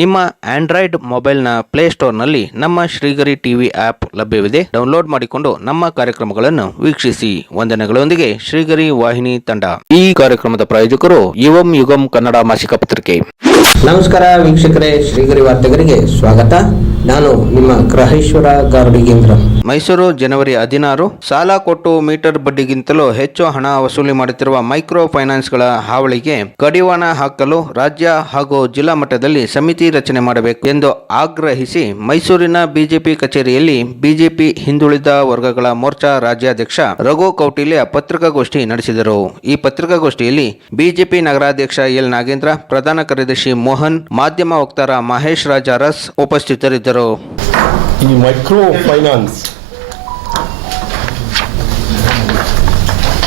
ನಿಮ್ಮ ಆಂಡ್ರಾಯ್ಡ್ ಮೊಬೈಲ್ನ ಪ್ಲೇಸ್ಟೋರ್ನಲ್ಲಿ ನಮ್ಮ ಶ್ರೀಗರಿ ಟಿವಿ ಆ್ಯಪ್ ಲಭ್ಯವಿದೆ. ಡೌನ್ಲೋಡ್ ಮಾಡಿಕೊಂಡು ನಮ್ಮ ಕಾರ್ಯಕ್ರಮಗಳನ್ನು ವೀಕ್ಷಿಸಿ. ವಂದನೆಗಳೊಂದಿಗೆ ಶ್ರೀಗರಿ ವಾಹಿನಿ ತಂಡ. ಈ ಕಾರ್ಯಕ್ರಮದ ಪ್ರಾಯೋಜಕರು ಯುವಂ ಯುಗಂ ಕನ್ನಡ ಮಾಸಿಕ ಪತ್ರಿಕೆ. ನಮಸ್ಕಾರ ವೀಕ್ಷಕರೇ, ಶ್ರೀಗರಿ ವಾರ್ತೆಗರಿಗೆ ಸ್ವಾಗತ. ನಾನು ನಿಮ್ಮ ಗ್ರಹೇಶ್ವರ ಗಾರ್ಡಿಗೇಂದ್ರ. ಮೈಸೂರು ಜನವರಿ 16. ಸಾಲ ಕೊಟ್ಟು ಮೀಟರ್ ಬಡ್ಡಿಗಿಂತಲೂ ಹೆಚ್ಚು ಹಣ ವಸೂಲಿ ಮಾಡುತ್ತಿರುವ ಮೈಕ್ರೋ ಫೈನಾನ್ಸ್ಗಳ ಹಾವಳಿಗೆ ಕಡಿವಾಣ ಹಾಕಲು ರಾಜ್ಯ ಹಾಗೂ ಜಿಲ್ಲಾ ಮಟ್ಟದಲ್ಲಿ ಸಮಿತಿ ರಚನೆ ಮಾಡಬೇಕು ಎಂದು ಆಗ್ರಹಿಸಿ ಮೈಸೂರಿನ ಬಿಜೆಪಿ ಕಚೇರಿಯಲ್ಲಿ ಬಿಜೆಪಿ ಹಿಂದುಳಿದ ವರ್ಗಗಳ ಮೋರ್ಚಾ ರಾಜ್ಯಾಧ್ಯಕ್ಷ ರಘು ಕೌಟಿಲ್ಯ ಪತ್ರಿಕಾಗೋಷ್ಠಿ ನಡೆಸಿದರು. ಈ ಪತ್ರಿಕಾಗೋಷ್ಠಿಯಲ್ಲಿ ಬಿಜೆಪಿ ನಗರಾಧ್ಯಕ್ಷ ಎಲ್ ನಾಗೇಂದ್ರ, ಪ್ರಧಾನ ಕಾರ್ಯದರ್ಶಿ ಮೋಹನ್, ಮಾಧ್ಯಮ ವಕ್ತಾರ ಮಹೇಶ್ ರಾಜ್ ಅರಸ್ ಉಪಸ್ಥಿತರಿದ್ದರು. ಈ ಮೈಕ್ರೋ ಫೈನಾನ್ಸ್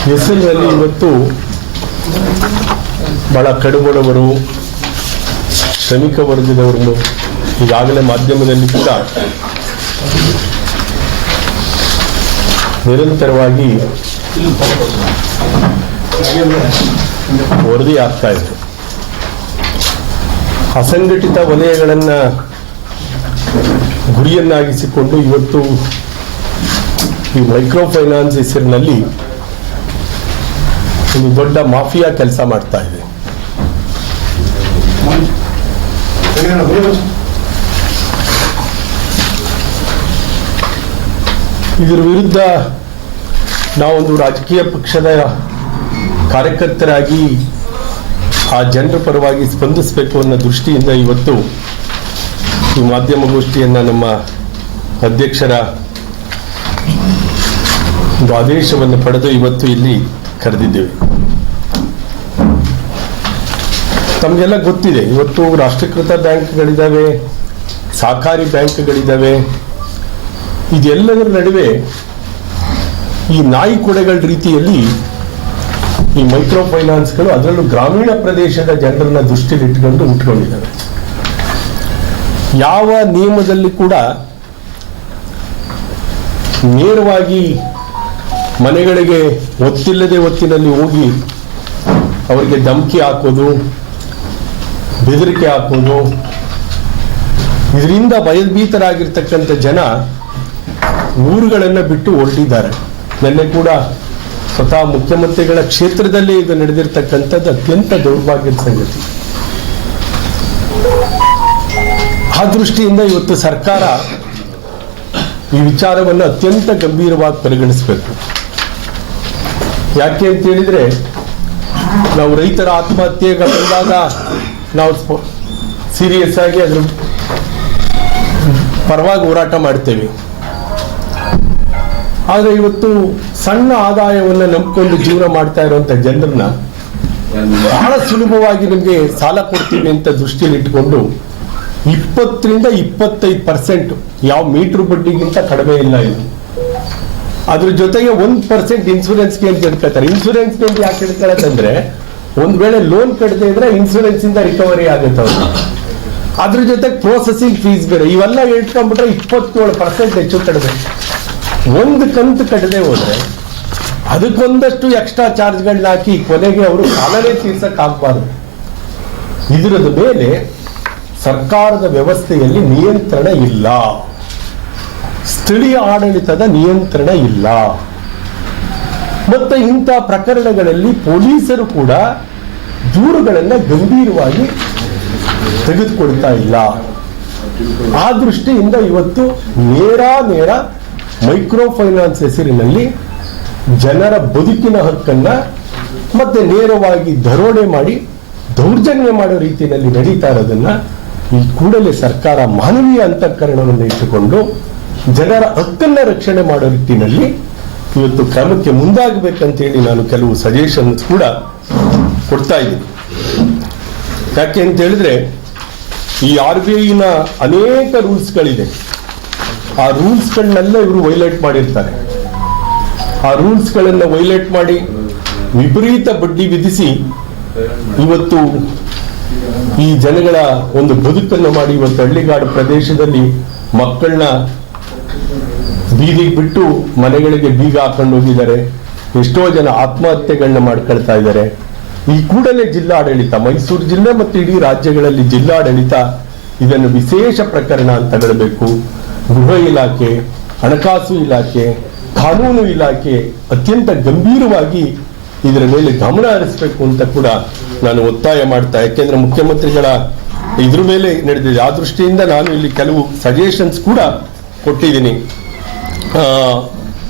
ಹೆಸರಿನಲ್ಲಿ ಇವತ್ತು ಬಹಳ ಕಡುಬಡವರು, ಶ್ರಮಿಕ ವರ್ಗದವರು ಈಗಾಗಲೇ ಮಾಧ್ಯಮದಲ್ಲಿ ಕೂಡ ನಿರಂತರವಾಗಿ ವರದಿ ಆಗ್ತಾ ಇದೆ. ಅಸಂಘಟಿತ ವಲಯಗಳನ್ನು ಗುರಿಯನ್ನಾಗಿಸಿಕೊಂಡು ಇವತ್ತು ಈ ಮೈಕ್ರೋ ಫೈನಾನ್ಸ್ ಹೆಸರಿನಲ್ಲಿ ಒಂದು ದೊಡ್ಡ ಮಾಫಿಯಾ ಕೆಲಸ ಮಾಡ್ತಾ ಇದೆ. ಇದರ ವಿರುದ್ಧ ನಾವೊಂದು ರಾಜಕೀಯ ಪಕ್ಷದ ಕಾರ್ಯಕರ್ತರಾಗಿ ಆ ಜನರ ಪರವಾಗಿ ಸ್ಪಂದಿಸಬೇಕು ಅನ್ನೋ ದೃಷ್ಟಿಯಿಂದ ಇವತ್ತು ಈ ಮಾಧ್ಯಮಗೋಷ್ಠಿಯನ್ನು ನಮ್ಮ ಅಧ್ಯಕ್ಷರ ಒಂದು ಆದೇಶವನ್ನು ಪಡೆದು ಇವತ್ತು ಇಲ್ಲಿ ಕರೆದಿದ್ದೇವೆ. ತಮಗೆಲ್ಲ ಗೊತ್ತಿದೆ, ಇವತ್ತು ರಾಷ್ಟ್ರೀಕೃತ ಬ್ಯಾಂಕ್ಗಳಿದ್ದಾವೆ, ಸಹಕಾರಿ ಬ್ಯಾಂಕ್ಗಳಿದ್ದಾವೆ. ಇದೆಲ್ಲದರ ನಡುವೆ ಈ ನಾಯಿ ಕೊಡೆಗಳ ರೀತಿಯಲ್ಲಿ ಈ ಮೈಕ್ರೋ ಫೈನಾನ್ಸ್ಗಳು, ಅದರಲ್ಲೂ ಗ್ರಾಮೀಣ ಪ್ರದೇಶದ ಜನರನ್ನ ದೃಷ್ಟಿಲಿಟ್ಟುಕೊಂಡು ಉಟ್ಕೊಂಡಿದ್ದಾವೆ. ಯಾವ ನಿಯಮದಲ್ಲಿ ಕೂಡ ನೇರವಾಗಿ ಮನೆಗಳಿಗೆ ಒತ್ತಿಲ್ಲದೆ ಹೊತ್ತಿನಲ್ಲಿ ಹೋಗಿ ಅವರಿಗೆ ಧಮಕಿ ಹಾಕೋದು, ಬೆದರಿಕೆ ಹಾಕೋದು, ಇದರಿಂದ ಭಯಭೀತರಾಗಿರ್ತಕ್ಕಂಥ ಜನ ಊರುಗಳನ್ನು ಬಿಟ್ಟು ಹೊರಟಿದ್ದಾರೆ. ನಿನ್ನೆ ಕೂಡ ಸ್ವತಃ ಮುಖ್ಯಮಂತ್ರಿಗಳ ಕ್ಷೇತ್ರದಲ್ಲೇ ಇದು ನಡೆದಿರ್ತಕ್ಕಂಥದ್ದು ಅತ್ಯಂತ ದೌರ್ಭಾಗ್ಯದ ಸಂಗತಿ. ಆ ದೃಷ್ಟಿಯಿಂದ ಇವತ್ತು ಸರ್ಕಾರ ಈ ವಿಚಾರವನ್ನು ಅತ್ಯಂತ ಗಂಭೀರವಾಗಿ ಪರಿಗಣಿಸಬೇಕು. ಯಾಕೆ ಅಂತ ಹೇಳಿದ್ರೆ, ನಾವು ರೈತರ ಆತ್ಮಹತ್ಯೆಗೆ ಬಂದಾಗ ನಾವು ಸೀರಿಯಸ್ ಆಗಿ ಅದ್ರ ಪರವಾಗಿ ಹೋರಾಟ ಮಾಡ್ತೇವೆ. ಆದರೆ ಇವತ್ತು ಸಣ್ಣ ಆದಾಯವನ್ನು ನಂಬಿಕೊಂಡು ಜೀವನ ಮಾಡ್ತಾ ಇರುವಂತ ಜನರನ್ನ ಬಹಳ ಸುಲಭವಾಗಿ ನಿಮಗೆ ಸಾಲ ಕೊಡ್ತೀವಿ ಅಂತ ದೃಷ್ಟಿಯಲ್ಲಿ ಇಟ್ಕೊಂಡು 20-25% ಯಾವ ಮೀಟರ್ ಬಡ್ಡಿಗಿಂತ ಕಡಿಮೆ ಇಲ್ಲ ಇದು. ಅದ್ರ ಜೊತೆಗೆ 1% ಇನ್ಸೂರೆನ್ಸ್ಗೆ ಅಂತ ಹೇಳ್ತಾರೆ. ಇನ್ಸೂರೆನ್ಸ್ ಯಾಕೆ ಹೇಳ್ತಾರೆ ಅಂತಂದ್ರೆ, ಒಂದ್ ವೇಳೆ ಲೋನ್ ಕಟ್ಟದೆ ಇದ್ರೆ ಇನ್ಸೂರೆನ್ಸ್ ಇಂದ ರಿಕವರಿ ಆಗುತ್ತೆ ಅವ್ರು. ಅದ್ರ ಜೊತೆಗೆ ಪ್ರೋಸೆಸಿಂಗ್ ಫೀಸ್ ಬೇರೆ, ಇವೆಲ್ಲ ಇಟ್ಕೊಂಡ್ಬಿಟ್ರೆ 27% ಹೆಚ್ಚು ಕಡಿಮೆ. ಒಂದು ಕಂತು ಕಟ್ಟದೆ ಹೋದ್ರೆ ಅದಕ್ಕೊಂದಷ್ಟು ಎಕ್ಸ್ಟ್ರಾ ಚಾರ್ಜ್ಗಳನ್ನ ಹಾಕಿ ಕೊನೆಗೆ ಅವರು ಸಾಲನೇ ತೀರ್ಸಕ್ಕಾಗಬಾರ್ದು. ಇದರದ ಮೇಲೆ ಸರ್ಕಾರದ ವ್ಯವಸ್ಥೆಯಲ್ಲಿ ನಿಯಂತ್ರಣ ಇಲ್ಲ, ಸ್ಥಳೀಯ ಆಡಳಿತದ ನಿಯಂತ್ರಣ ಇಲ್ಲ. ಮತ್ತೆ ಇಂಥ ಪ್ರಕರಣಗಳಲ್ಲಿ ಪೊಲೀಸರು ಕೂಡ ದೂರುಗಳನ್ನು ಗಂಭೀರವಾಗಿ ತೆಗೆದುಕೊಳ್ತಾ ಇಲ್ಲ. ಆ ದೃಷ್ಟಿಯಿಂದ ಇವತ್ತು ನೇರ ಮೈಕ್ರೋ ಫೈನಾನ್ಸ್ ಹೆಸರಿನಲ್ಲಿ ಜನರ ಬದುಕಿನ ಹಕ್ಕನ್ನ ಮತ್ತೆ ನೇರವಾಗಿ ದರೋಡೆ ಮಾಡಿ ದೌರ್ಜನ್ಯ ಮಾಡೋ ರೀತಿಯಲ್ಲಿ ನಡೀತಾ ಇರೋದನ್ನ ಈ ಕೂಡಲೇ ಸರ್ಕಾರ ಮಾನವೀಯ ಅಂತಃಕರಣವನ್ನು ಇಟ್ಟುಕೊಂಡು ಜನರ ಹಕ್ಕನ್ನ ರಕ್ಷಣೆ ಮಾಡೋ ರೀತಿಯಲ್ಲಿ ಇವತ್ತು ಕ್ರಮಕ್ಕೆ ಮುಂದಾಗಬೇಕಂತೇಳಿ ನಾನು ಕೆಲವು ಸಜೆಷನ್ಸ್ ಕೂಡ ಕೊಡ್ತಾ ಇದ್ದೀನಿ. ಯಾಕೆ ಅಂತ ಹೇಳಿದ್ರೆ, ಈ RBIನ ಅನೇಕ ರೂಲ್ಸ್ಗಳಿದೆ. ಆ ರೂಲ್ಸ್ಗಳನ್ನೆಲ್ಲ ಇವರು ವೈಲೇಟ್ ಮಾಡಿರ್ತಾರೆ. ಆ ರೂಲ್ಸ್ಗಳನ್ನು ವೈಲೇಟ್ ಮಾಡಿ ವಿಪರೀತ ಬಡ್ಡಿ ವಿಧಿಸಿ ಇವತ್ತು ಈ ಜನಗಳ ಒಂದು ಬದುಕನ್ನು ಮಾಡಿ ಇವತ್ತು ಹಳ್ಳಿಗಾಡು ಪ್ರದೇಶದಲ್ಲಿ ಮಕ್ಕಳನ್ನ ಬೀದಿಗೆ ಬಿಟ್ಟು ಮನೆಗಳಿಗೆ ಬೀಗ ಹಾಕೊಂಡು ಹೋಗಿದ್ದಾರೆ. ಎಷ್ಟೋ ಜನ ಆತ್ಮಹತ್ಯೆಗಳನ್ನ ಮಾಡ್ಕೊಳ್ತಾ ಇದ್ದಾರೆ. ಈ ಕೂಡಲೇ ಜಿಲ್ಲಾಡಳಿತ, ಮೈಸೂರು ಜಿಲ್ಲೆ ಮತ್ತು ಇಡೀ ರಾಜ್ಯಗಳಲ್ಲಿ ಜಿಲ್ಲಾಡಳಿತ ಇದನ್ನು ವಿಶೇಷ ಪ್ರಕರಣ ಅಂತ ತಗೊಳ್ಬೇಕು. ಗೃಹ ಇಲಾಖೆ, ಹಣಕಾಸು ಇಲಾಖೆ, ಕಾನೂನು ಇಲಾಖೆ ಅತ್ಯಂತ ಗಂಭೀರವಾಗಿ ಇದರ ಮೇಲೆ ಗಮನ ಹರಿಸಬೇಕು ಅಂತ ಕೂಡ ನಾನು ಒತ್ತಾಯ ಮಾಡ್ತಾ, ಯಾಕೆಂದ್ರೆ ಮುಖ್ಯಮಂತ್ರಿಗಳ ಇದ್ರ ಮೇಲೆ ನಡೆದಿದೆ. ಆ ದೃಷ್ಟಿಯಿಂದ ನಾನು ಇಲ್ಲಿ ಕೆಲವು ಸಜೆಷನ್ಸ್ ಕೂಡ ಕೊಟ್ಟಿದ್ದೀನಿ.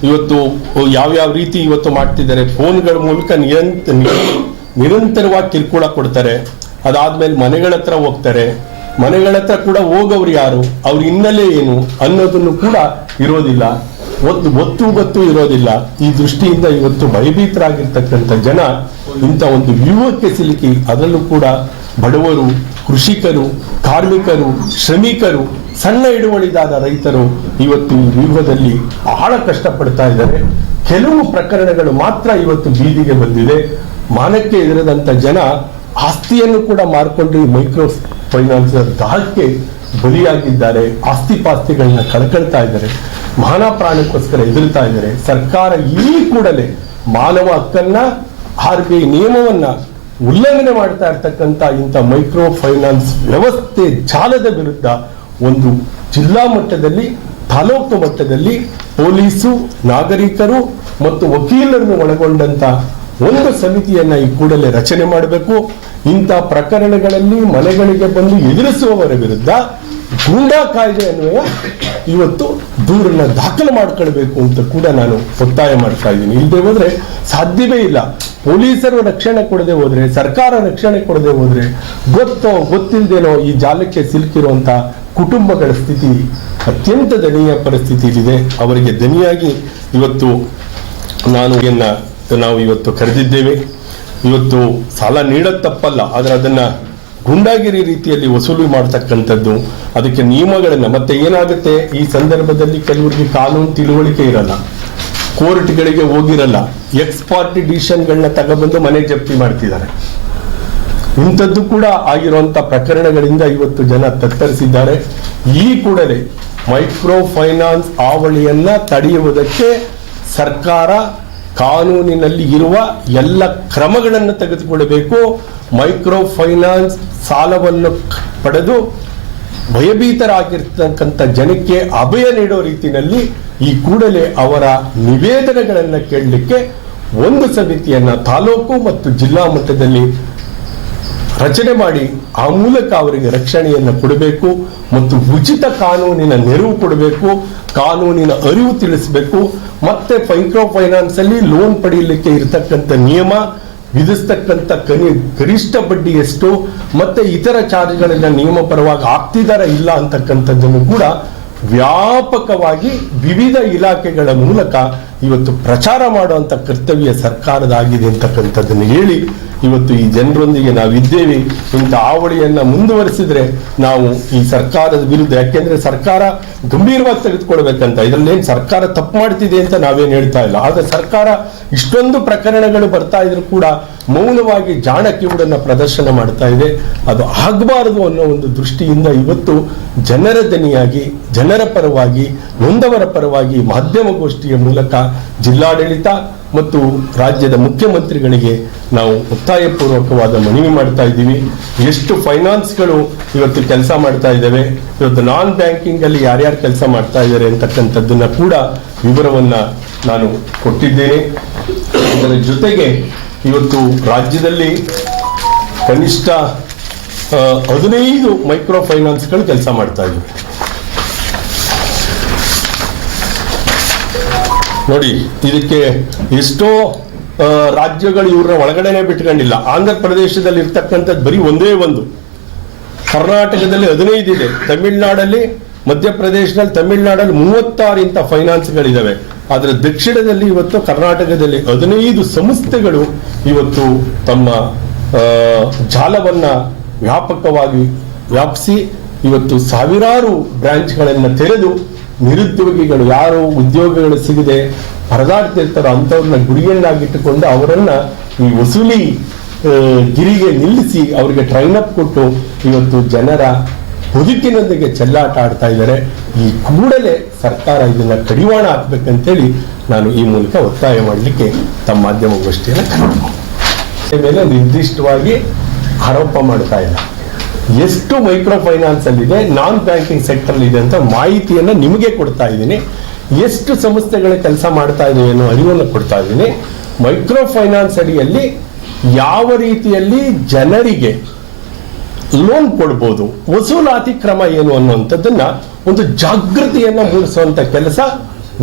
ಇವತ್ತು ಯಾವ್ಯಾವ ರೀತಿ ಇವತ್ತು ಮಾಡ್ತಿದ್ದಾರೆ, ಫೋನ್ಗಳ ಮೂಲಕ ನಿರಂತರವಾಗಿ ಕಿರುಕುಳ ಕೊಡ್ತಾರೆ. ಅದಾದ್ಮೇಲೆ ಮನೆಗಳ ಹತ್ರ ಹೋಗ್ತಾರೆ. ಮನೆಗಳ ಹತ್ರ ಕೂಡ ಹೋಗೋರು ಯಾರು, ಅವ್ರ ಹಿನ್ನೆಲೆ ಏನು ಅನ್ನೋದನ್ನು ಕೂಡ ಇರೋದಿಲ್ಲ, ಗೊತ್ತು ಇರೋದಿಲ್ಲ. ಈ ದೃಷ್ಟಿಯಿಂದ ಇವತ್ತು ಭಯಭೀತರಾಗಿರ್ತಕ್ಕಂಥ ಜನ ಇಂಥ ಒಂದು ವ್ಯೂಹಕ್ಕೆ ಸಿಲುಕಿ, ಅದರಲ್ಲೂ ಕೂಡ ಬಡವರು, ಕೃಷಿಕರು, ಕಾರ್ಮಿಕರು, ಶ್ರಮಿಕರು, ಸಣ್ಣ ಹಿಡುವಳಿದಾರ ರೈತರು ಇವತ್ತು ಈ ವ್ಯೂಹದಲ್ಲಿ ಬಹಳ ಕಷ್ಟಪಡ್ತಾ ಇದ್ದಾರೆ. ಕೆಲವು ಪ್ರಕರಣಗಳು ಮಾತ್ರ ಇವತ್ತು ಬೀದಿಗೆ ಬಂದಿದೆ. ಮಾನಕ್ಕೆ ಎದುರದಂತ ಜನ ಆಸ್ತಿಯನ್ನು ಕೂಡ ಮಾರ್ಕೊಂಡು ಮೈಕ್ರೋ ಫೈನಾನ್ಸ್ ದಾಳಕ್ಕೆ ಬಲಿಯಾಗಿದ್ದಾರೆ. ಆಸ್ತಿ ಪಾಸ್ತಿಗಳನ್ನ ಕಳ್ಕೊಳ್ತಾ ಇದ್ದಾರೆ. ಮಾನ ಪ್ರಾಣಕ್ಕೋಸ್ಕರ ಎದುರ್ತಾ ಇದ್ದಾರೆ. ಸರ್ಕಾರ ಈ ಕೂಡಲೇ ಮಾನವ ಹಕ್ಕನ್ನ, RBI ನಿಯಮವನ್ನ ಉಲ್ಲಂಘನೆ ಮಾಡ್ತಾ ಇರ್ತಕ್ಕಂಥ ಇಂಥ ಮೈಕ್ರೋ ಫೈನಾನ್ಸ್ ವ್ಯವಸ್ಥೆ ಜಾಲದ ವಿರುದ್ಧ ಒಂದು ಜಿಲ್ಲಾ ಮಟ್ಟದಲ್ಲಿ, ತಾಲೂಕು ಮಟ್ಟದಲ್ಲಿ ಪೊಲೀಸು, ನಾಗರಿಕರು ಮತ್ತು ವಕೀಲರನ್ನು ಒಳಗೊಂಡಂತ ಒಂದು ಸಮಿತಿಯನ್ನ ಈ ಕೂಡಲೇ ರಚನೆ ಮಾಡಬೇಕು. ಇಂಥ ಪ್ರಕರಣಗಳಲ್ಲಿ ಮನೆಗಳಿಗೆ ಬಂದು ಎದುರಿಸುವವರ ವಿರುದ್ಧ ಗೂಂಡಾ ಕಾಯ್ದೆ ಅನ್ವಯ ಇವತ್ತು ದೂರನ್ನ ದಾಖಲು ಮಾಡ್ಕೊಳ್ಬೇಕು ಅಂತ ಕೂಡ ನಾನು ಒತ್ತಾಯ ಮಾಡ್ತಾ ಇದ್ದೀನಿ. ಇಲ್ಲದೆ ಹೋದ್ರೆ ಸಾಧ್ಯವೇ ಇಲ್ಲ. ಪೊಲೀಸರು ರಕ್ಷಣೆ ಕೊಡದೆ ಹೋದ್ರೆ, ಸರ್ಕಾರ ರಕ್ಷಣೆ ಕೊಡದೆ ಹೋದ್ರೆ, ಗೊತ್ತಿಲ್ಲದೇನೋ ಈ ಜಾಲಕ್ಕೆ ಸಿಲುಕಿರುವಂತ ಕುಟುಂಬಗಳ ಸ್ಥಿತಿ ಅತ್ಯಂತ ದಯನೀಯ ಪರಿಸ್ಥಿತಿಯಿದೆ. ಅವರಿಗೆ ದನಿಯಾಗಿ ಇವತ್ತು ನಾವು ಇವತ್ತು ಕರೆದಿದ್ದೇವೆ. ಇವತ್ತು ಸಾಲ ನೀಡೋದು ತಪ್ಪಲ್ಲ, ಆದರೆ ಅದನ್ನ ಗುಂಡಾಗಿರಿ ರೀತಿಯಲ್ಲಿ ವಸೂಲಿ ಮಾಡ್ತಕ್ಕಂಥದ್ದು, ಅದಕ್ಕೆ ನಿಯಮಗಳನ್ನ, ಮತ್ತೆ ಏನಾಗುತ್ತೆ ಈ ಸಂದರ್ಭದಲ್ಲಿ ಕೆಲವರಿಗೆ ಕಾನೂನು ತಿಳುವಳಿಕೆ ಇರಲ್ಲ, ಕೋರ್ಟ್ಗಳಿಗೆ ಹೋಗಿರಲ್ಲ, ಎಕ್ಸ್ ಪಾರ್ಟಿ ಡಿಸಿಷನ್ಗಳನ್ನ ತಗೊಬಂದು ಮನೆ ಜಪ್ತಿ ಮಾಡ್ತಿದ್ದಾರೆ. ಇಂಥದ್ದು ಕೂಡ ಆಗಿರುವಂತ ಪ್ರಕರಣಗಳಿಂದ ಇವತ್ತು ಜನ ತತ್ತರಿಸಿದ್ದಾರೆ. ಈ ಕೂಡಲೇ ಮೈಕ್ರೋ ಫೈನಾನ್ಸ್ ಹಾವಳಿಯನ್ನ ತಡೆಯುವುದಕ್ಕೆ ಸರ್ಕಾರ ಕಾನೂನಿನಲ್ಲಿ ಇರುವ ಎಲ್ಲ ಕ್ರಮಗಳನ್ನು ತೆಗೆದುಕೊಳ್ಳಬೇಕು. ಮೈಕ್ರೋ ಫೈನಾನ್ಸ್ ಸಾಲವನ್ನು ಪಡೆದು ಭಯಭೀತರಾಗಿರ್ತಕ್ಕಂಥ ಜನಕ್ಕೆ ಅಭಯ ನೀಡೋ ರೀತಿಯಲ್ಲಿ ಈ ಕೂಡಲೇ ಅವರ ನಿವೇದನೆಗಳನ್ನು ಕೇಳಲಿಕ್ಕೆ ಒಂದು ಸಮಿತಿಯನ್ನ ತಾಲೂಕು ಮತ್ತು ಜಿಲ್ಲಾ ಮಟ್ಟದಲ್ಲಿ ರಚನೆ ಮಾಡಿ ಆ ಮೂಲಕ ಅವರಿಗೆ ರಕ್ಷಣೆಯನ್ನು ಕೊಡಬೇಕು ಮತ್ತು ಉಚಿತ ಕಾನೂನಿನ ನೆರವು ಕೊಡಬೇಕು, ಕಾನೂನಿನ ಅರಿವು ತಿಳಿಸಬೇಕು. ಮತ್ತೆ ಮೈಕ್ರೋ ಫೈನಾನ್ಸ್ ಅಲ್ಲಿ ಲೋನ್ ಪಡೆಯಲಿಕ್ಕೆ ಇರತಕ್ಕಂಥ ನಿಯಮ, ವಿಧಿಸ್ತಕ್ಕಂಥ ಗರಿಷ್ಠ ಬಡ್ಡಿ ಎಷ್ಟು, ಮತ್ತೆ ಇತರ ಚಾರ್ಜ್ಗಳನ್ನ ನಿಯಮಪರವಾಗಿ ಆಗ್ತಿದಾರ ಇಲ್ಲ ಅಂತಕ್ಕಂಥದ್ದನ್ನು ಕೂಡ ವ್ಯಾಪಕವಾಗಿ ವಿವಿಧ ಇಲಾಖೆಗಳ ಮೂಲಕ ಇವತ್ತು ಪ್ರಚಾರ ಮಾಡುವಂತ ಕರ್ತವ್ಯ ಸರ್ಕಾರದಾಗಿದೆ ಅಂತಕ್ಕಂಥದ್ದನ್ನು ಹೇಳಿ ಇವತ್ತು ಈ ಜನರೊಂದಿಗೆ ನಾವಿದ್ದೇವೆ. ಇಂಥ ಹಾವಳಿಯನ್ನ ಮುಂದುವರಿಸಿದ್ರೆ ನಾವು ಈ ಸರ್ಕಾರದ ವಿರುದ್ಧ, ಯಾಕೆಂದ್ರೆ ಸರ್ಕಾರ ಗಂಭೀರವಾಗಿ ತೆಗೆದುಕೊಳ್ಬೇಕಂತ, ಇದರಲ್ಲೇನು ಸರ್ಕಾರ ತಪ್ಪು ಮಾಡ್ತಿದೆ ಅಂತ ನಾವೇನು ಹೇಳ್ತಾ ಇಲ್ಲ. ಆದ್ರೆ ಸರ್ಕಾರ ಇಷ್ಟೊಂದು ಪ್ರಕರಣಗಳು ಬರ್ತಾ ಇದ್ರು ಕೂಡ ಮೌನವಾಗಿ ಜಾಣ ಕಿವುಡನ್ನ ಪ್ರದರ್ಶನ ಮಾಡ್ತಾ ಇದೆ. ಅದು ಆಗಬಾರದು ಅನ್ನೋ ಒಂದು ದೃಷ್ಟಿಯಿಂದ ಇವತ್ತು ಜನರ ದನಿಯಾಗಿ, ಜನರ ಪರವಾಗಿ, ನೊಂದವರ ಪರವಾಗಿ ಮಾಧ್ಯಮಗೋಷ್ಠಿಯ ಮೂಲಕ ಜಿಲ್ಲಾಡಳಿತ ಮತ್ತು ರಾಜ್ಯದ ಮುಖ್ಯಮಂತ್ರಿಗಳಿಗೆ ನಾವು ಒತ್ತಾಯಪೂರ್ವಕವಾದ ಮನವಿ ಮಾಡ್ತಾ ಇದ್ದೀವಿ. ಎಷ್ಟು ಫೈನಾನ್ಸ್ಗಳು ಇವತ್ತು ಕೆಲಸ ಮಾಡ್ತಾ ಇದ್ದಾವೆ, ಇವತ್ತು ನಾನ್ ಬ್ಯಾಂಕಿಂಗ್ ಅಲ್ಲಿ ಯಾರ್ಯಾರು ಕೆಲಸ ಮಾಡ್ತಾ ಇದ್ದಾರೆ ಅಂತಕ್ಕಂಥದ್ದನ್ನ ಕೂಡ ವಿವರವನ್ನ ನಾನು ಕೊಟ್ಟಿದ್ದೇನೆ. ಇದರ ಜೊತೆಗೆ ಇವತ್ತು ರಾಜ್ಯದಲ್ಲಿ ಕನಿಷ್ಠ 15 ಮೈಕ್ರೋ ಫೈನಾನ್ಸ್ಗಳು ಕೆಲಸ ಮಾಡ್ತಾ ಇವೆ. ನೋಡಿ, ಇದಕ್ಕೆ ಎಷ್ಟೋ ರಾಜ್ಯಗಳು ಇವ್ರ ಒಳಗಡೆನೆ ಬಿಟ್ಕೊಂಡಿಲ್ಲ. ಆಂಧ್ರ ಪ್ರದೇಶದಲ್ಲಿ ಇರ್ತಕ್ಕಂಥದ್ದು ಬರೀ ಒಂದೇ ಒಂದು, ಕರ್ನಾಟಕದಲ್ಲಿ 15 ಇದೆ, ತಮಿಳುನಾಡಲ್ಲಿ, ಮಧ್ಯಪ್ರದೇಶದಲ್ಲಿ, ತಮಿಳುನಾಡಲ್ಲಿ 36 ಇಂಥ ಫೈನಾನ್ಸ್ಗಳಿದ್ದಾವೆ. ಆದರೆ ದಕ್ಷಿಣದಲ್ಲಿ ಇವತ್ತು ಕರ್ನಾಟಕದಲ್ಲಿ 15 ಸಂಸ್ಥೆಗಳು ಇವತ್ತು ತಮ್ಮ ಜಾಲವನ್ನ ವ್ಯಾಪಕವಾಗಿ ವ್ಯಾಪಿಸಿ ಇವತ್ತು ಸಾವಿರಾರು ಬ್ರಾಂಚ್ಗಳನ್ನು ತೆರೆದು ನಿರುದ್ಯೋಗಿಗಳು ಯಾರು ಉದ್ಯೋಗಗಳು ಸಿಗದೆ ಪರದಾಡ್ತಿರ್ತಾರೋ ಅಂಥವ್ರನ್ನ ಗುರಿಯನ್ನಾಗಿಟ್ಟುಕೊಂಡು ಅವರನ್ನ ಈ ವಸೂಲಿ ಗಿರಿಗೆ ನಿಲ್ಲಿಸಿ ಅವರಿಗೆ ಟ್ರೈನ್ ಅಪ್ ಕೊಟ್ಟು ಇವತ್ತು ಜನರ ಬದುಕಿನೊಂದಿಗೆ ಚೆಲ್ಲಾಟ ಆಡ್ತಾ ಇದ್ದಾರೆ. ಈ ಕೂಡಲೇ ಸರ್ಕಾರ ಇದನ್ನ ಕಡಿವಾಣ ಹಾಕ್ಬೇಕಂತೇಳಿ ನಾನು ಈ ಮೂಲಕ ಒತ್ತಾಯ ಮಾಡಲಿಕ್ಕೆ ತಮ್ಮ ಮಾಧ್ಯಮಗೋಷ್ಠಿಯನ್ನು ಮೇಲೆ ನಿರ್ದಿಷ್ಟವಾಗಿ ಆರೋಪ ಮಾಡ್ತಾ ಇಲ್ಲ. ಎಷ್ಟು ಮೈಕ್ರೋ ಫೈನಾನ್ಸ್ ಅಲ್ಲಿದೆ, ನಾನ್ ಬ್ಯಾಂಕಿಂಗ್ ಸೆಕ್ಟರ್ ಇದೆ ಅಂತ ಮಾಹಿತಿಯನ್ನು ನಿಮಗೆ ಕೊಡ್ತಾ ಇದ್ದೀನಿ. ಎಷ್ಟು ಸಂಸ್ಥೆಗಳ ಕೆಲಸ ಮಾಡ್ತಾ ಇದ್ದೀವಿ ಅನ್ನೋ ಅರಿವನ್ನು ಕೊಡ್ತಾ ಇದ್ದೀನಿ. ಮೈಕ್ರೋ ಫೈನಾನ್ಸ್ ಅಡಿಯಲ್ಲಿ ಯಾವ ರೀತಿಯಲ್ಲಿ ಜನರಿಗೆ ಲೋನ್ ಕೊಡ್ಬೋದು, ವಸೂಲಾತಿ ಕ್ರಮ ಏನು ಅನ್ನುವಂಥದ್ದನ್ನ ಒಂದು ಜಾಗೃತಿಯನ್ನ ಮೂಡಿಸುವಂತ ಕೆಲಸ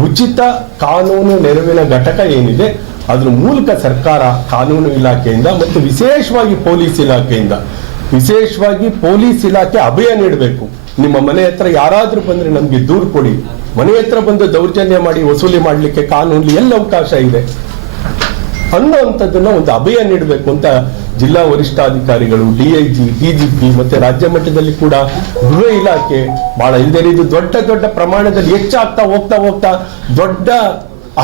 ಉಚಿತ ಕಾನೂನು ನೆರವಿನ ಘಟಕ ಏನಿದೆ ಅದ್ರ ಮೂಲಕ ಸರ್ಕಾರ ಕಾನೂನು ಇಲಾಖೆಯಿಂದ ಮತ್ತು ವಿಶೇಷವಾಗಿ ಪೊಲೀಸ್ ಇಲಾಖೆ ಅಭಯ ನೀಡಬೇಕು. ನಿಮ್ಮ ಮನೆ ಹತ್ರ ಯಾರಾದ್ರೂ ಬಂದ್ರೆ ನಮ್ಗೆ ದೂರು ಕೊಡಿ, ಮನೆ ಹತ್ರ ಬಂದು ದೌರ್ಜನ್ಯ ಮಾಡಿ ವಸೂಲಿ ಮಾಡಲಿಕ್ಕೆ ಕಾನೂನಲ್ಲಿ ಎಲ್ಲ ಅವಕಾಶ ಇದೆ ಅನ್ನುವಂಥದ್ದನ್ನ ಒಂದು ಅಭಯ ನೀಡಬೇಕು ಅಂತ ಜಿಲ್ಲಾ ವರಿಷ್ಠಾಧಿಕಾರಿಗಳು, DIG, DGP ಮತ್ತೆ ರಾಜ್ಯ ಮಟ್ಟದಲ್ಲಿ ಕೂಡ ಗೃಹ ಇಲಾಖೆ ಬಹಳ ಹಿಂದೆ ಇದು ದೊಡ್ಡ ಪ್ರಮಾಣದಲ್ಲಿ ಹೆಚ್ಚಾಗ್ತಾ ಹೋಗ್ತಾ ದೊಡ್ಡ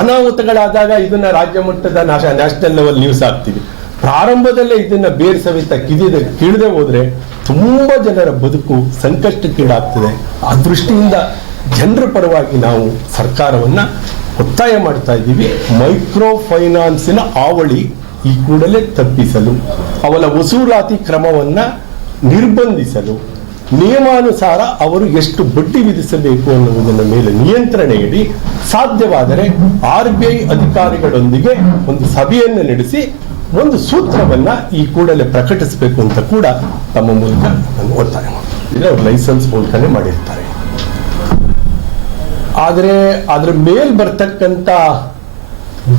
ಅನಾಹುತಗಳಾದಾಗ ಇದನ್ನ ರಾಜ್ಯ ಮಟ್ಟದ ನ್ಯಾಷನಲ್ ಲೆವೆಲ್ ನ್ಯೂಸ್ ಆಗ್ತೀವಿ. ಪ್ರಾರಂಭದಲ್ಲೇ ಇದನ್ನ ಬೇರ್ ಸವಿತ ಕಿಳದೆ ಹೋದ್ರೆ ತುಂಬಾ ಜನರ ಬದುಕು ಸಂಕಷ್ಟಕ್ಕೀಡಾಗ್ತದೆ. ಆ ದೃಷ್ಟಿಯಿಂದ ಜನರ ಪರವಾಗಿ ನಾವು ಸರ್ಕಾರವನ್ನ ಒತ್ತಾಯ ಮಾಡ್ತಾ ಇದ್ದೀವಿ. ಮೈಕ್ರೋ ಫೈನಾನ್ಸಿನ ಹಾವಳಿ ಈ ಕೂಡಲೇ ತಪ್ಪಿಸಲು, ಅವರ ವಸೂಲಾತಿ ಕ್ರಮವನ್ನ ನಿರ್ಬಂಧಿಸಲು, ನಿಯಮಾನುಸಾರ ಅವರು ಎಷ್ಟು ಬಡ್ಡಿ ವಿಧಿಸಬೇಕು ಅನ್ನುವುದರ ಮೇಲೆ ನಿಯಂತ್ರಣ ಇಡಿ, ಸಾಧ್ಯವಾದರೆ RBI ಅಧಿಕಾರಿಗಳೊಂದಿಗೆ ಒಂದು ಸಭೆಯನ್ನು ನಡೆಸಿ ಒಂದು ಸೂತ್ರವನ್ನ ಈ ಕೂಡಲೇ ಪ್ರಕಟಿಸಬೇಕು ಅಂತ ಕೂಡ ತಮ್ಮ ಮೂಲಕ ನಾನು ಒತ್ತಾಯ ಮಾಡ್ತೀನಿ. ಅವರು ಲೈಸೆನ್ಸ್ ಮೂಲಕನೇ ಮಾಡಿರ್ತಾರೆ, ಆದರೆ ಅದರ ಮೇಲ್ ಬರ್ತಕ್ಕಂಥ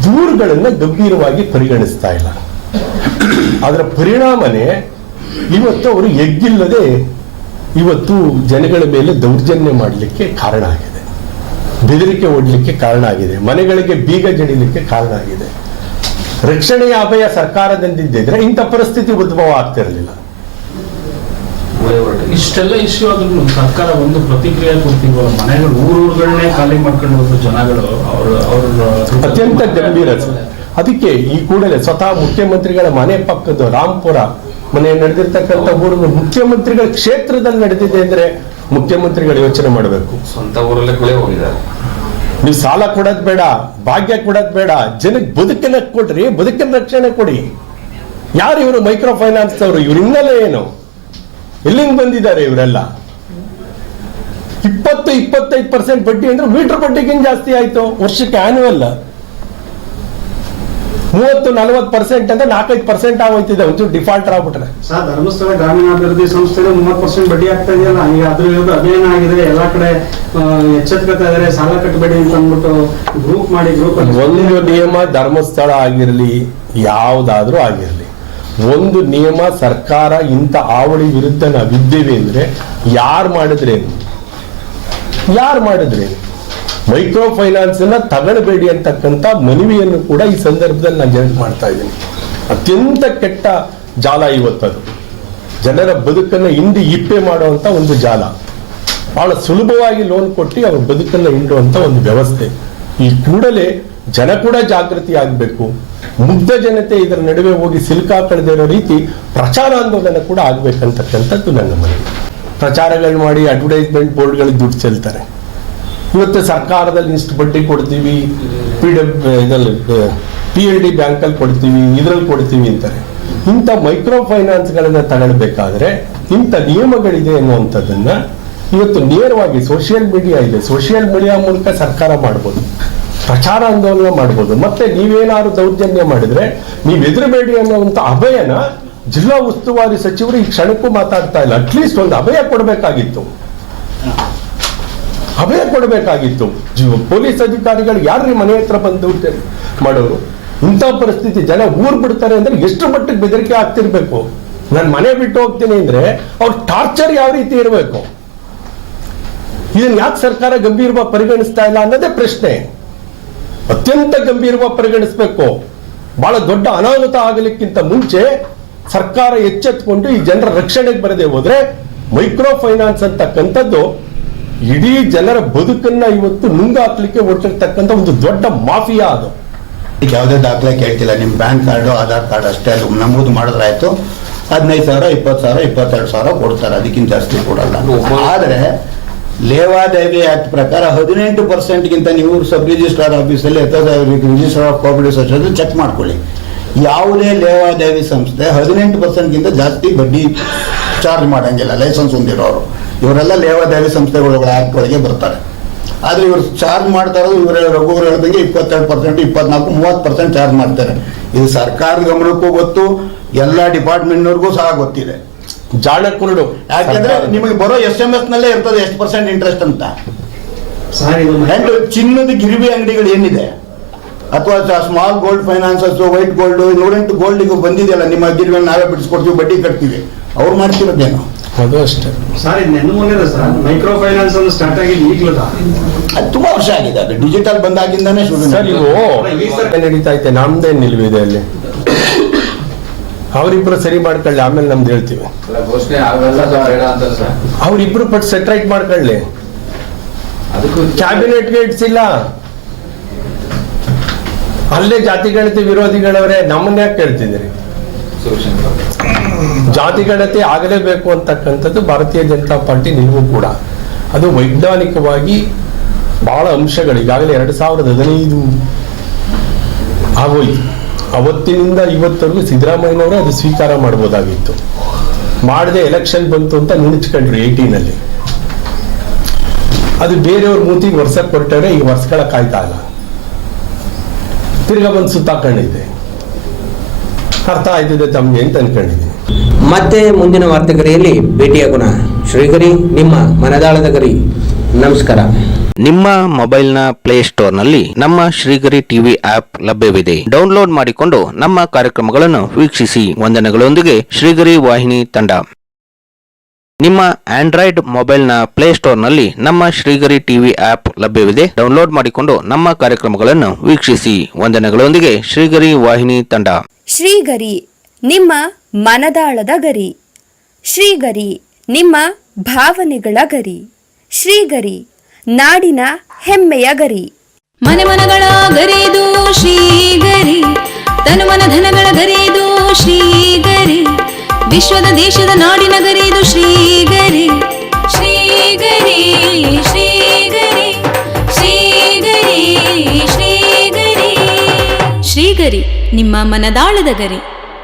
ದೂರುಗಳನ್ನ ಗಂಭೀರವಾಗಿ ಪರಿಗಣಿಸ್ತಾ ಇಲ್ಲ. ಅದರ ಪರಿಣಾಮನೇ ಇವತ್ತು ಅವರು ಎಗ್ಗಿಲ್ಲದೆ ಇವತ್ತು ಜನಗಳ ಮೇಲೆ ದೌರ್ಜನ್ಯ ಮಾಡಲಿಕ್ಕೆ ಕಾರಣ ಆಗಿದೆ, ಬೆದರಿಕೆ ಒಡ್ಲಿಕ್ಕೆ ಕಾರಣ ಆಗಿದೆ, ಮನೆಗಳಿಗೆ ಬೀಗ ಜಡಿಲಿಕ್ಕೆ ಕಾರಣ ಆಗಿದೆ. ರಕ್ಷಣೆಯ ಅಭಯ ಸರ್ಕಾರದಿಂದಿದ್ದರೆ ಇಂಥ ಪರಿಸ್ಥಿತಿ ಉದ್ಭವ ಆಗ್ತಿರಲಿಲ್ಲ. ಇಷ್ಟೆಲ್ಲ ಇಶ್ಯೂ ಆದ್ರೂ ಸರ್ಕಾರ ಒಂದು ಪ್ರತಿಕ್ರಿಯೆ ಕೊಡ್ತೀವಲ್ಲ, ಮನೆಗಳು ಊರುಗಳನ್ನೇ ಖಾಲಿ ಮಾಡ್ಕೊಂಡು ಹೋದ ಜನಗಳು ಅವ್ರ ಅತ್ಯಂತ ಗಂಭೀರ. ಅದಕ್ಕೆ ಈ ಕೂಡಲೇ ಸ್ವತಃ ಮುಖ್ಯಮಂತ್ರಿಗಳ ಮನೆ ಪಕ್ಕದ ರಾಂಪುರ ಮನೆ ನಡೆದಿರ್ತಕ್ಕಂಥ ಊರು ಮುಖ್ಯಮಂತ್ರಿಗಳ ಕ್ಷೇತ್ರದಲ್ಲಿ ನಡೆದಿದೆ ಅಂದ್ರೆ ಮುಖ್ಯಮಂತ್ರಿಗಳು ಯೋಚನೆ ಮಾಡಬೇಕು. ಸ್ವಂತ ಊರಲ್ಲೇ ಕೊಳೆ ಹೋಗಿದ್ದಾರೆ. ನೀವು ಸಾಲ ಕೊಡೋದ್ ಬೇಡ, ಭಾಗ್ಯ ಕೊಡೋದ್ ಬೇಡ, ಜನಕ್ಕೆ ಬದುಕನ್ನ ಕೊಡ್ರಿ, ಬದುಕಿನ ರಕ್ಷಣೆ ಕೊಡಿ. ಯಾರು ಇವರು ಮೈಕ್ರೋ ಫೈನಾನ್ಸ್ ಅವರು? ಇವ್ರ ಹಿನ್ನೆಲೆ ಏನು? ಎಲ್ಲಿಂದ ಬಂದಿದ್ದಾರೆ ಇವರೆಲ್ಲ? 20-25% ಬಡ್ಡಿ ಅಂದ್ರೆ ಮೀಟರ್ ಬಡ್ಡಿಗಿಂತ ಜಾಸ್ತಿ ಆಯ್ತು ವರ್ಷಕ್ಕೆ. ಆನ್ಯುವಲ್ 30-40% ಅಂದ್ರೆ 4-5% ಆಗೋಯ್ತಿದೆ ಒಂಚೂರು ಡಿಫಾಲ್ಟರ್ ಆಗ್ಬಿಟ್ರೆ. ಸರ್, ಧರ್ಮಸ್ಥಳ ಗ್ರಾಮೀಣಾಭಿವೃದ್ಧಿ ಸಂಸ್ಥೆಗೆ 30% ಬಡ್ಡಿ ಆಗ್ತಾ ಇದೆಯಲ್ಲ, ಈಗ ಅದ್ರ ವಿರುದ್ಧ ಅಭಿಯಾನ ಆಗಿದೆ, ಎಲ್ಲಾ ಕಡೆ ಎಚ್ಚೆತ್ಕೊತಾ ಇದಾರೆ, ಸಾಲ ಕಟ್ಟಬೇಡಿ ಅಂತ ಅಂದ್ಬಿಟ್ಟು ಗ್ರೂಪ್ ಮಾಡಿ ಒಂದು ನಿಯಮ ಧರ್ಮಸ್ಥಳ ಆಗಿರಲಿ ಯಾವ್ದಾದ್ರೂ ಆಗಿರಲಿ, ಒಂದು ನಿಯಮ ಸರ್ಕಾರ ಇಂಥ ಹಾವಳಿ ವಿರುದ್ಧ ನಾವಿದ್ದೇವೆ ಅಂದ್ರೆ ಯಾರು ಮಾಡಿದ್ರೇನು ಮೈಕ್ರೋ ಫೈನಾನ್ಸ್ ಅನ್ನ ತಗೊಳ್ಬೇಡಿ ಅಂತಕ್ಕಂಥ ಮನವಿಯನ್ನು ಕೂಡ ಈ ಸಂದರ್ಭದಲ್ಲಿ ನಾನು ಜನಕ್ಕೆ ಮಾಡ್ತಾ ಇದ್ದೀನಿ. ಅತ್ಯಂತ ಕೆಟ್ಟ ಜಾಲ ಇವತ್ತದು, ಜನರ ಬದುಕನ್ನು ಇಪ್ಪೆ ಮಾಡುವಂತ ಒಂದು ಜಾಲ. ಬಹಳ ಸುಲಭವಾಗಿ ಲೋನ್ ಕೊಟ್ಟು ಅವ್ರ ಬದುಕನ್ನು ಹಿಂಡುವಂತ ಒಂದು ವ್ಯವಸ್ಥೆ. ಈ ಕೂಡಲೇ ಜನ ಕೂಡ ಜಾಗೃತಿ ಆಗಬೇಕು. ಮುಗ್ಧ ಜನತೆ ಇದರ ನಡುವೆ ಹೋಗಿ ಸಿಲುಕಾಕಳದಿರೋ ರೀತಿ ಪ್ರಚಾರಾಂದೋಲನ ಕೂಡ ಆಗ್ಬೇಕಂತಕ್ಕಂಥದ್ದು ನನ್ನ ಮನವಿ. ಪ್ರಚಾರಗಳು ಮಾಡಿ ಅಡ್ವರ್ಟೈಸ್ಮೆಂಟ್ ಬೋರ್ಡ್ಗಳಿಗೆ ದುಡ್ಡು ಚೆಲ್ತಾರೆ. ಇವತ್ತು ಸರ್ಕಾರದಲ್ಲಿ ಇಷ್ಟು ಬಡ್ಡಿ ಕೊಡ್ತೀವಿ, PLD ಬ್ಯಾಂಕಲ್ಲಿ ಕೊಡ್ತೀವಿ, ಇದ್ರಲ್ಲಿ ಕೊಡ್ತೀವಿ ಅಂತಾರೆ. ಇಂಥ ಮೈಕ್ರೋ ಫೈನಾನ್ಸ್ಗಳನ್ನ ತಗೊಳ್ಬೇಕಾದ್ರೆ ಇಂಥ ನಿಯಮಗಳಿದೆ ಅನ್ನುವಂಥದ್ದನ್ನ ಇವತ್ತು ನೇರವಾಗಿ ಸೋಷಿಯಲ್ ಮೀಡಿಯಾ ಇದೆ, ಸೋಷಿಯಲ್ ಮೀಡಿಯಾ ಮೂಲಕ ಸರ್ಕಾರ ಮಾಡ್ಬೋದು, ಪ್ರಚಾರ ಆಂದೋಲನ ಮಾಡ್ಬೋದು. ಮತ್ತೆ ನೀವೇನಾದ್ರು ದೌರ್ಜನ್ಯ ಮಾಡಿದ್ರೆ ನೀವು ಎದುರಬೇಡಿ ಅನ್ನುವಂಥ ಅಭಯನ ಜಿಲ್ಲಾ ಉಸ್ತುವಾರಿ ಸಚಿವರು ಈ ಕ್ಷಣಕ್ಕೂ ಮಾತಾಡ್ತಾ ಇಲ್ಲ. ಅಟ್ಲೀಸ್ಟ್ ಒಂದು ಅಭಯ ಕೊಡಬೇಕಾಗಿತ್ತು. ಪೊಲೀಸ್ ಅಧಿಕಾರಿಗಳು ಯಾರ್ರಿ ಮನೆ ಹತ್ರ ಬಂದು ಮಾಡೋರು? ಇಂಥ ಪರಿಸ್ಥಿತಿ ಜನ ಊರ್ ಬಿಡ್ತಾರೆ ಅಂದ್ರೆ ಎಷ್ಟು ಮಟ್ಟಿಗೆ ಬೆದರಿಕೆ ಆಗ್ತಿರ್ಬೇಕು. ನಾನು ಮನೆ ಬಿಟ್ಟು ಹೋಗ್ತೀನಿ ಅಂದ್ರೆ ಅವ್ರ ಟಾರ್ಚರ್ ಯಾವ ರೀತಿ ಇರಬೇಕು? ಇದನ್ನ ಯಾಕೆ ಸರ್ಕಾರ ಗಂಭೀರವಾಗಿ ಪರಿಗಣಿಸ್ತಾ ಇಲ್ಲ ಅನ್ನೋದೇ ಪ್ರಶ್ನೆ. ಅತ್ಯಂತ ಗಂಭೀರವಾಗಿ ಪರಿಗಣಿಸಬೇಕು. ಬಹಳ ದೊಡ್ಡ ಅನಾಹುತ ಆಗಲಿಕ್ಕಿಂತ ಮುಂಚೆ ಸರ್ಕಾರ ಎಚ್ಚೆತ್ತುಕೊಂಡು ಈ ಜನರ ರಕ್ಷಣೆಗೆ ಬರದೆ ಹೋದ್ರೆ ಮೈಕ್ರೋ ಫೈನಾನ್ಸ್ ಅಂತಕ್ಕಂಥದ್ದು ಇಡೀ ಜನರ ಬದುಕನ್ನ ಇವತ್ತು ನುಂಗಾಕ್ಲಿಕ್ಕೆ ಹೊರಟಿರ್ತಕ್ಕಂಥ ಒಂದು ದೊಡ್ಡ ಮಾಫಿಯಾ ಅದು. ಯಾವುದೇ ದಾಖಲೆ ಕೇಳ್ತಿಲ್ಲ, ನಿಮ್ಮ ಬ್ಯಾಂಕ್ ಕಾರ್ಡು ಆಧಾರ್ ಕಾರ್ಡ್ ಅಷ್ಟೇ ಅದು ನಮೂದು ಮಾಡಿದ್ರಾಯ್ತು. 15,000 20,000 22,000 ಕೊಡ್ತಾರೆ, ಅದಕ್ಕಿಂತ ಜಾಸ್ತಿ ಕೊಡಲ್ಲ. ಆದರೆ ಲೇವಾದೇವಿ ಆಕ್ಟ್ ಪ್ರಕಾರ 18%ಗಿಂತ ನೀವು ಸಬ್ ರಿಜಿಸ್ಟ್ರಾರ್ ಆಫೀಸಲ್ಲಿ register of cooperative society check ಮಾಡ್ಕೊಳ್ಳಿ. ಯಾವುದೇ ಲೇವಾದೇವಿ ಸಂಸ್ಥೆ 18%ಗಿಂತ ಜಾಸ್ತಿ ಬಡ್ಡಿ ಚಾರ್ಜ್ ಮಾಡಂಗಿಲ್ಲ ಲೈಸೆನ್ಸ್ ಹೊಂದಿರೋರು. ಇವರೆಲ್ಲ ಲೇವಾದೇವಿ ಸಂಸ್ಥೆಗಳ ಆಕ್ಟ್ ಒಳಗೆ ಬರ್ತಾರೆ. ಆದರೆ ಇವರು ಚಾರ್ಜ್ ಮಾಡ್ತಾ ಇರೋದು ಇವರ ರಘುವರು ಹೇಳಿದಂಗೆ 22%, 24%, 30% ಚಾರ್ಜ್ ಮಾಡ್ತಾರೆ. ಇದು ಸರ್ಕಾರದ ಗಮನಕ್ಕೂ ಗೊತ್ತು, ಎಲ್ಲ ಡಿಪಾರ್ಟ್ಮೆಂಟ್ನವ್ರಿಗೂ ಸಹ ಗೊತ್ತಿದೆ. ಜಾಣ ಕುರುಡು. ಯಾಕೆಂದ್ರೆ ನಿಮಗೆ ಬರೋ SMS ನಲ್ಲೇ ಇರ್ತದೆ ಎಷ್ಟು % ಇಂಟ್ರೆಸ್ಟ್ ಅಂತ. ಸರ್ ಇದು ಅಂಡ್ ಚಿನ್ನದ ಗಿರಿವಿ ಅಂಗಡಿಗಳು ಏನಿದೆ ಅಥವಾ small gold finances, white gold, ನೂರೆಂಟು ಗೋಲ್ಡಿಗೂ ಬಂದಿದೆಯಲ್ಲ, ನಿಮ್ಮ ಗಿರಿವಿಯನ್ನು ನಾವೇ ಬಿಡಿಸ್ಕೊಡ್ತೀವಿ, ಬಡ್ಡಿ ಕಟ್ತೀವಿ, ಅವ್ರು ಮಾಡ್ತಿರೋದೇನು? ಅದು ಅಷ್ಟೇ ಸರ್ ಇದು ನೆನ್ನೆ ಮೊನ್ನೆ ಸರ್ ಮೈಕ್ರೋ ಫೈನಾನ್ಸ್ ಅನ್ನು ಸ್ಟಾರ್ಟ್ ಆಗಿದ್ದು ಈಗಲದ. ಅದು ತುಂಬಾ ವರ್ಷ ಆಗಿದೆ. ಅದು ಡಿಜಿಟಲ್ ಬಂದಾಗಿಂದಾನೇ ಶುರು. ಸರ್ ಇವು ನಡೀತಾ ಐತೆ, ನಮ್ದೇ ನಿಲ್ವಿದೆ ಅಲ್ಲಿ. ಅವರಿಬ್ರು ಸರಿ ಮಾಡ್ಕೊಳ್ಳಿ, ಆಮೇಲೆ ನಮ್ದು ಹೇಳ್ತೀವಿ. ಅವ್ರಿಬ್ರು ಪಟ್ಟು ಸೆಟ್ರೈಟ್ ಮಾಡ್ಕೊಳ್ಳಿ. ಕ್ಯಾಬಿನೆಟ್ಗೆ ಇಡ್ಸಿಲ್ಲ, ಅಲ್ಲೇ ಜಾತಿ ಗಣತಿ ವಿರೋಧಿಗಳವರೇ ನಮ್ಮನ್ನ ಯಾಕೆ ಕೇಳ್ತಿದ್ದೀರಿ? ಜಾತಿ ಗಣತಿ ಆಗಲೇಬೇಕು ಅಂತಕ್ಕಂಥದ್ದು ಭಾರತೀಯ ಜನತಾ ಪಾರ್ಟಿ ನಿಲುವು ಕೂಡ. ಅದು ವೈಜ್ಞಾನಿಕವಾಗಿ ಬಹಳ ಅಂಶಗಳು ಈಗಾಗಲೇ 2015 ಆಗೋಯ್ತು. ಅವತ್ತಿನಿಂದ ಇವತ್ತವರೆಗೂ ಸಿದ್ದರಾಮಯ್ಯನವರೇ ಅದು ಸ್ವೀಕಾರ ಮಾಡ್ಬೋದಾಗಿತ್ತು. ಮಾಡದೆ ಎಲೆಕ್ಷನ್ ಬಂತು ಅಂತ ನುಣುಚ್ಕೊಂಡ್ರು 18ನಲ್ಲಿ. ಅದು ಬೇರೆಯವ್ರ ಮೂತಿಗೆ ವರ್ಷಕ್ಕೆ ಹೊರಟವ್ರೆ, ಈಗ ವರ್ಷಗಳ ಕಾಯ್ತಾ ಇಲ್ಲ, ತಿರ್ಗಾ ಬಂದು ಸುತ್ತಾಕೊಂಡಿದೆ. ಅರ್ಥ ಆಯ್ತಿದೆ ತಮ್ಗೆ ಅಂತ ಅನ್ಕೊಂಡಿದ್ದೀನಿ. ಮತ್ತೆ ಮುಂದಿನ ವಾರ್ತೆಗರಿಯಲ್ಲಿ ಭೇಟಿಯಾಗೋಣ. ಶ್ರೀಗರಿ, ನಿಮ್ಮ ಮನದಾಳದ ಗರಿ. ನಮಸ್ಕಾರ. ನಿಮ್ಮ ಮೊಬೈಲ್ನ ಪ್ಲೇಸ್ಟೋರ್ನಲ್ಲಿ ನಮ್ಮ ಶ್ರೀಗರಿ ಟಿವಿ ಆಪ್ ಲಭ್ಯವಿದೆ. ಡೌನ್ಲೋಡ್ ಮಾಡಿಕೊಂಡು ನಮ್ಮ ಕಾರ್ಯಕ್ರಮಗಳನ್ನು ವೀಕ್ಷಿಸಿ. ವಂದನೆಗಳೊಂದಿಗೆ ಶ್ರೀಗರಿ ವಾಹಿನಿ ತಂಡ. ನಿಮ್ಮ ಆಂಡ್ರಾಯ್ಡ್ ಮೊಬೈಲ್ನ ಪ್ಲೇಸ್ಟೋರ್ನಲ್ಲಿ ನಮ್ಮ ಶ್ರೀಗರಿ ಟಿವಿ ಆಪ್ ಲಭ್ಯವಿದೆ. ಡೌನ್ಲೋಡ್ ಮಾಡಿಕೊಂಡು ನಮ್ಮ ಕಾರ್ಯಕ್ರಮಗಳನ್ನು ವೀಕ್ಷಿಸಿ. ವಂದನೆಗಳೊಂದಿಗೆ ಶ್ರೀಗರಿ ವಾಹಿನಿ ತಂಡ. ಶ್ರೀಗರಿ, ನಿಮ್ಮ ಮನದಾಳದ ಗರಿ. ಶ್ರೀಗರಿ, ನಿಮ್ಮ ಭಾವನೆಗಳ ಗರಿ. ಶ್ರೀಗರಿ, ನಾಡಿನ ಹೆಮ್ಮೆಯ ಗರಿ. ಮನೆ ಮನಗಳ ಗರಿದು ಶ್ರೀಗರಿ, ತನು ಮನ ಧನಗಳ ಗರಿದು ಶ್ರೀಗರಿ, ವಿಶ್ವದ ದೇಶದ ನಾಡಿನ ಗರಿದು ಶ್ರೀಗರಿ. ಶ್ರೀಗರಿ ಶ್ರೀಗರಿ ಶ್ರೀಗರಿ ಶ್ರೀಗರಿ ಶ್ರೀಗರಿ, ನಿಮ್ಮ ಮನದಾಳದ ಗರಿ.